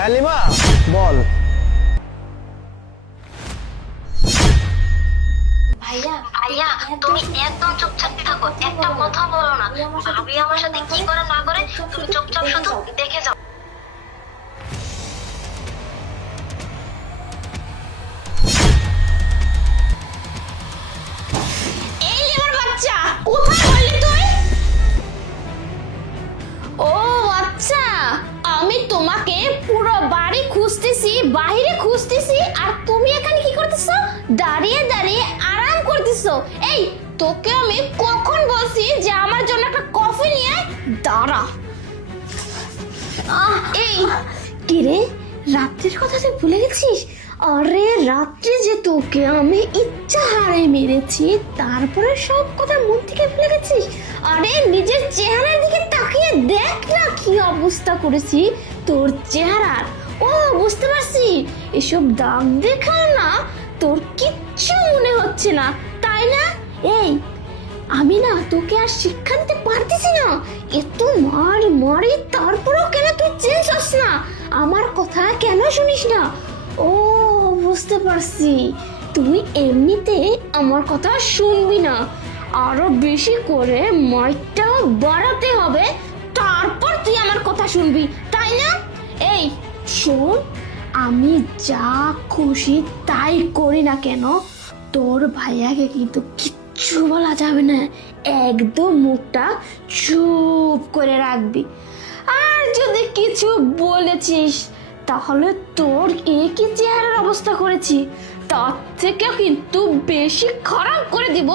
হ্যাঁ লিমা বল। ভাইয়া ভাইয়া তুমি একদম চুপচাপ থাকো, একটা কথা বলো না। ভাবি আমার সাথে কি করে না করে তুমি চুপচাপ শুধু দেখে যাও। এই লিমার বাচ্চা, কোথায় বললি তুই? ও আচ্ছা, আমি তোমাকে পুরো বাড়ি খুঁজতেছি, বাইরে খুঁজতেছি, আর তুমি এখানে কি করতেছো? দাঁড়িয়ে দাঁড়িয়ে আরাম করতেছো। এই তোকে আমি কখন বলছি যে আমার জন্য একটা কফি নিয়ে আয়? দাঁড়া। এই কি রে, রাত্রির কথা তুই ভুলে গেছিস? আরে রাত্রে যে তোকে আমি ইচ্ছা হারে মেরেছি, তারপরে সব কথা মন থেকে ভুলে গেছিস? আরে নিজের চেহারার দিকে তাকিয়ে দেখ না কি অবস্থা করেছি তোর চেহারার। ও বুঝতে পারছি, এসব দাগ দেখাও না তোর কিচ্ছু মনে হচ্ছে না, তাই না? এই আমি না তোকে আর শিক্ষা দিতে পারতেছি না। এত মার মারি তারপরেও কেন তুই চেঞ্জ হস না? আমার কথা কেন শুনিস না? ও বুঝতে পারছি, তুই এমনিতে আমার কথা শুনবি না, আরো বেশি করে মাইকটা বাড়াতে হবে, তারপর তুই আমার কথা শুনবি, তাই না? এই শোন, আমি যা খুশি তাই করি না কেন, তোর ভাইয়াকে কিন্তু কিচ্ছু বলা যাবে না, একদম মুখটা চুপ করে রাখবি। আর যদি কিছু বলেছিস তাহলে তোর একই চেহারার অবস্থা করেছি, তার থেকে কিন্তু বেশি খারাপ করে দিব,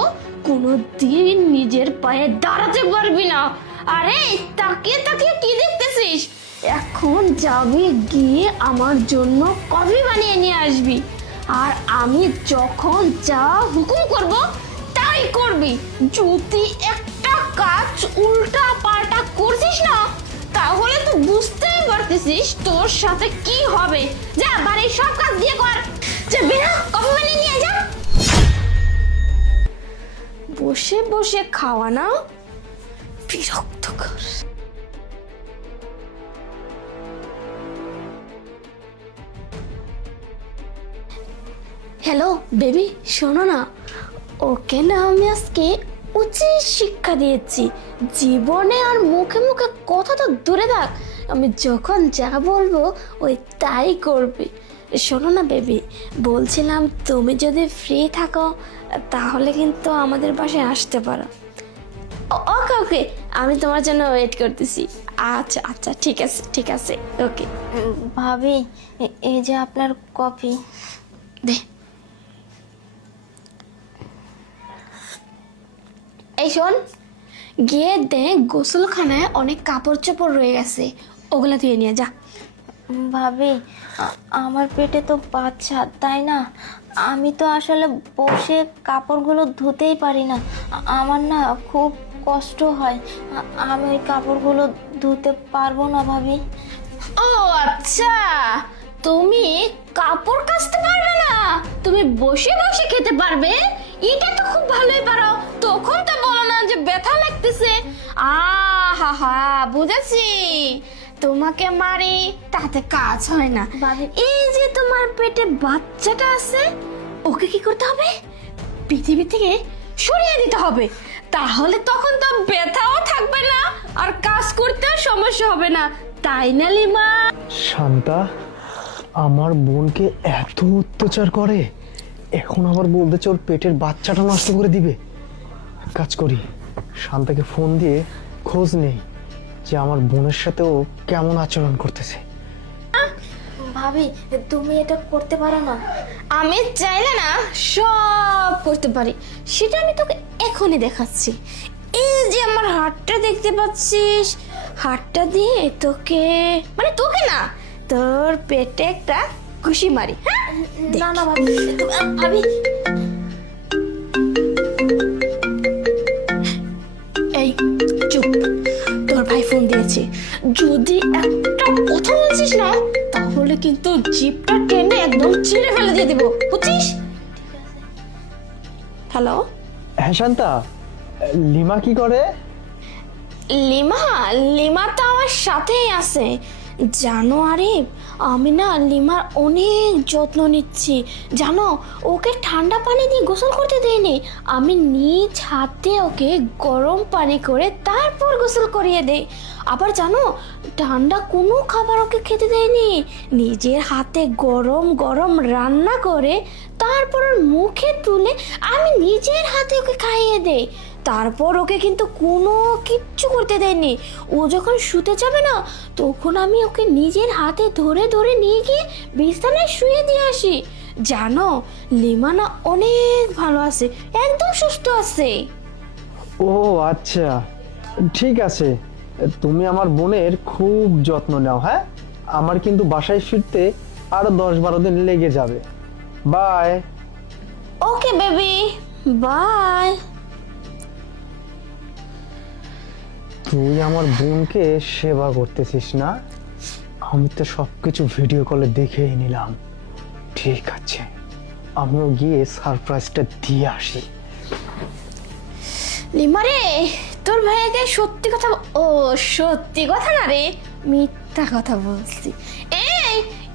কোনোদিন নিজের পায়ে দাঁড়াতে পারবি না। আরে তাকিয়ে তাকিয়ে কি দেখতেছিস? এখন যাবি গিয়ে আমার জন্য কফি বানিয়ে নিয়ে আসবি, আর আমি যখন যা হুকুম করব তাই করবি। যদি একটা কাজ উল্টা পাল্টা করছিস না, তাহলে তো বুঝতেই পারতেছিস তোর সাথে কি হবে। যা বাড়ির সব কাজ দিয়ে কর, যা বেরো, কফি বানিয়ে নিয়ে যা। বসে বসে খাওয়া না, বিরক্তকর। হ্যালো বেবি, শোনো না, ওকে না আমি আজকে উচিত শিক্ষা দিয়েছি। জীবনে আর মুখে মুখে কথা তো দূরে থাক, আমি যখন যা বলবো ওই তাই করবি। শোনো না বেবি, বলছিলাম তুমি যদি ফ্রি থাকো তাহলে কিন্তু আমাদের বাসায় আসতে পারো। ওকে ওকে, আমি তোমার জন্য ওয়েট করতেছি। আচ্ছা আচ্ছা, ঠিক আছে ঠিক আছে, ওকে। ভাবি এই যে আপনার কফি। দে। এই শোন, গিয়ে দেখ গোসলখানায় অনেক কাপড় চোপড় রয়ে গেছে, ওগুলা ধুয়ে নিয়ে যা। ভাবি আমার পেটে তো বাচ্চা, তাই না? আমি তো আসলে বসে কাপড়গুলো ধুতেই পারি না, আমার না খুব কষ্ট হয়, আমি ওই কাপড়গুলো ধুতে পারবো না ভাবি। ও আচ্ছা, তুমি কাপড় কাচতে পারবে না, তুমি বসে বসে খেতে পারবে, এটা তো খুব ভালোই পারো। তখন তো বলো না যে ব্যথা লাগতেছে। আহা হা, বুঝেছি, তোমাকে মারি তাতে কাজ হয় না। এই যে তোমার পেটে বাচ্চাটা আছে, ওকে কি করতে হবে? পৃথিবী থেকে সরিয়ে দিতে হবে, তাহলে তখন তো ব্যথাও থাকবে না আর কাজ করতেও সমস্যা হবে না, তাই না লিমা? শান্তা আমার বোনকে এত অত্যাচার করে, এখন আবার বলতেছে ওর পেটের বাচ্চাটা নষ্ট করে দিবে। কাজ করি, শান্তাকে ফোন দিয়ে খোঁজ নেই যে আমার বোনের সাথে ও কেমন আচরণ করতেছে। ভাবি তুমি এটা করতে পারো না? আমি চাইলে না সব করতে পারি, সেটা আমি তোকে এখনই দেখাচ্ছি। এই যে আমার হাতটা দেখতে পাচ্ছিস, হাতটা দিয়ে তোকে, মানে তোকে না, তোর পেটে একটা ঘুষি মারি। হ্যাঁ না না ভাবি, ভাবি এই চুপ, তোর ভাই ফোন দিয়েছে, যদি একটা কথা বলছিস না তাহলে কিন্তু জিপটা টেনে একদম ছিঁড়ে ফেলে দিয়ে দিব, বুঝছিস? হ্যালো। হ্যাঁ শান্তা, লিমা কি করে? লিমা, লিমা তো আমার সাথেই আছে, জানো আরিফ, আমি না লিমার অনেক যত্ন নিচ্ছি জানো। ওকে ঠান্ডা পানি দিয়ে গোসল করতে দেইনি, আমি নিজ হাতে ওকে গরম পানি করে তারপর গোসল করিয়ে দেই। আবার জানো, ঠান্ডা কোনো খাবার ওকে খেতে দেয়নি, নিজের হাতে গরম গরম রান্না করে তারপর ওর মুখে তুলে আমি নিজের হাতে ওকে খাইয়ে দেই। তারপর ওকে কিন্তু কোনো কিচ্ছু করতে দেয়নি। ও যখন শুতে যাবে না, তখন আমি ওকে নিজের হাতে ধরে ধরে নিয়ে গিয়ে বিছানায় শুয়ে দিয়ে আসি। জানো, লিমা না অনেক ভালো আছে, একদম সুস্থ আছে। ও আচ্ছা, ঠিক আছে, তুমি আমার বোনের খুব যত্ন নাও। হ্যাঁ, আমার কিন্তু বাসায় ফিরতে আরো 10-12 দিন লেগে যাবে। বাই। Okay baby, bye. তুই আমার বোনকে সেবা করতেছিস না? আমি তো সবকিছু ভিডিও কলে দেখেই নিলাম। ঠিক আছে, আমিও গিয়ে সারপ্রাইজটা দিয়ে আসি। লিমা রে, তোর ভাইয়াকে সত্যি কথা ও সত্যি কথা না রে, মিথ্যা কথা বলছি। এই,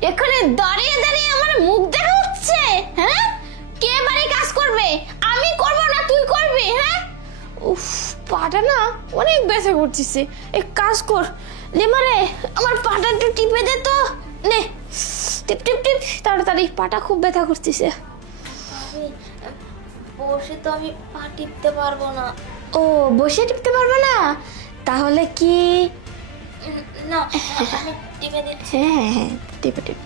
এখানে দাঁড়িয়ে দাঁড়িয়ে আমার মুখ দেখা হচ্ছে? হ্যাঁ, কে বাড়ি কাজ করবে? আমি করব না তুই করবি? হ্যাঁ, উফ, পাটা না অনেক ব্যথা করতেছে। এক কাজ কর লিমা রে, আমার পাটা একটু টিপে দে তো। নে, টিপ টিপ টিপ তাড়াতাড়ি, পাটা খুব ব্যথা করতেছে। ভাবি, বসে তো আমি পা টিপতে পারবো না। ও, বসে টিপতে পারবে না? তাহলে কি? না, আমি টিপে দিচ্ছি। হ্যাঁ হ্যাঁ হ্যাঁ, টিপে টিপ।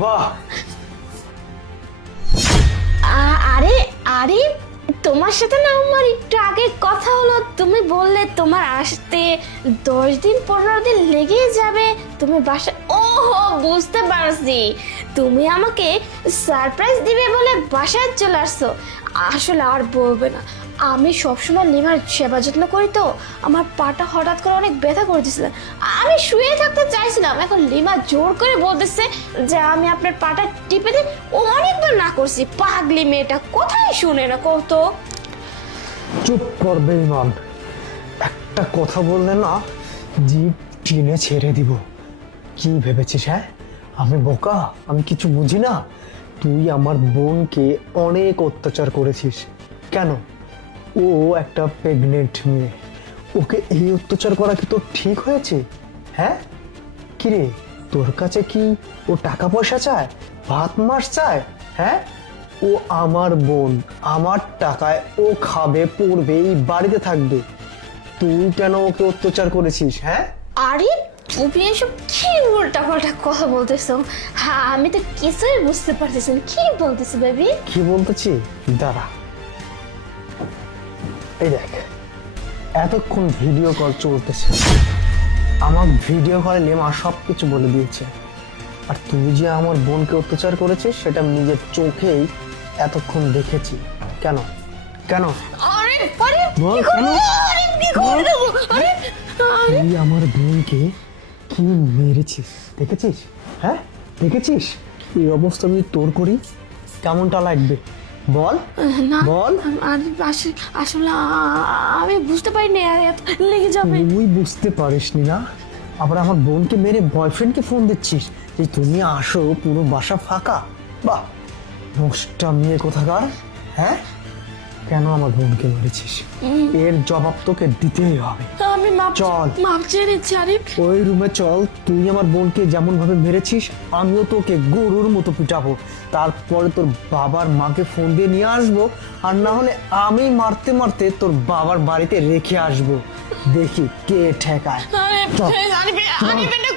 বাহ, আরে আরে, তোমার সাথে না আমার একটু আগে কথা হলো, তুমি বললে তোমার আসতে 10 দিন 15 দিন লেগে যাবে, তুমি বাসা। ওহো, বুঝতে পারছি, তুমি আমাকে সারপ্রাইজ দিবে বলে বাসায় চলে আসছো। আসলে আর বলবে না, আমি সবসময় লিমার সেবা যত্ন করি তো আমার পাটা হঠাৎ করে অনেক ব্যথা করে দিয়েছিল। আমি শুয়ে থাকতে চাইছিলাম, এখন লিমা জোর করে বলতেছে যে আমি আপনার পাটা টিপে দিই। ও অনেকবার না করছি, পাগলি মেয়েটা কোথায় শুনে না কত। চুপ কর বেঈমান, একটা কথা বললে না জিভ টেনে ছেড়ে দিব। কি ভেবেছিস? হ্যাঁ, আমি বোকা, আমি কিছু বুঝি না? তুই আমার বোনকে অনেক অত্যাচার করেছিস। কেন? ও একটা প্রেগনেন্ট মেয়ে, ওকে এই অত্যাচার করা কি তোর ঠিক হয়েছে? হ্যাঁ, কিরে, তোর কাছে কি ও টাকা পয়সা চায়, ভাত মাস চায়? হ্যাঁ, ও আমার বোন, আমার টাকায় ও খাবে, পড়বে, এই বাড়িতে থাকবে। তুই কেন ওকে অত্যাচার করেছিস? হ্যাঁ, আরে তুমি এসব কি উল্টা পাল্টা কথা বলতেছো? হ্যাঁ, আমি তো কিছুই বুঝতে পারতেছি না, কি বলতেছো বেবি? কি বলতেছি? দাঁড়া, এই দেখ, এতক্ষণ ভিডিও কল চলতেছে, আমার ভিডিও কলে লেমা সবকিছু বলে দিয়েছে। আর তুই যে আমার বোনকে অত্যাচার করেছিস সেটা আমি নিজের চোখেই এতক্ষণ দেখেছি। কেন? কেন আরে আরে, বল, কি কেন? করবো? আরে কি করবো? আরে আরে, তুই আমার বোনকে কি মেরেছিস দেখেছিস? হ্যাঁ, দেখেছিস? এই অবস্থা যদি তোর করি কেমনটা লাগবে বল? না বল। আরে আসলে আমি বুঝতে পারিনি, এত লেগে যাবে। তুই বুঝতে পারিসনি না, আবার আমার বোনকে মেরে বয়ফ্রেন্ডকে ফোন দিচ্ছিস যে তুমি আসো, পুরো বাসা ফাঁকা। বাহ, নষ্টা মেয়ে কোথাকার। হ্যাঁ, কেন আমার বোনকে মেরেছিস? এর জবাব তোকে দিতেই হবে। আমি চল। মাপ চেয়ে নিচ্ছি আরিফ। ওই রুমে চল, তুই আমার বোনকে যেমন ভাবে মেরেছিস আমিও তোকে গরুর মতো পিটাবো। তারপরে তোর বাবার মাকে ফোন দিয়ে নিয়ে আসবো, আর না হলে আমি মারতে মারতে তোর বাবার বাড়িতে রেখে আসবো। দেখি কে ঠেকায়। আরে চল। আরিফ, আরিফ এটা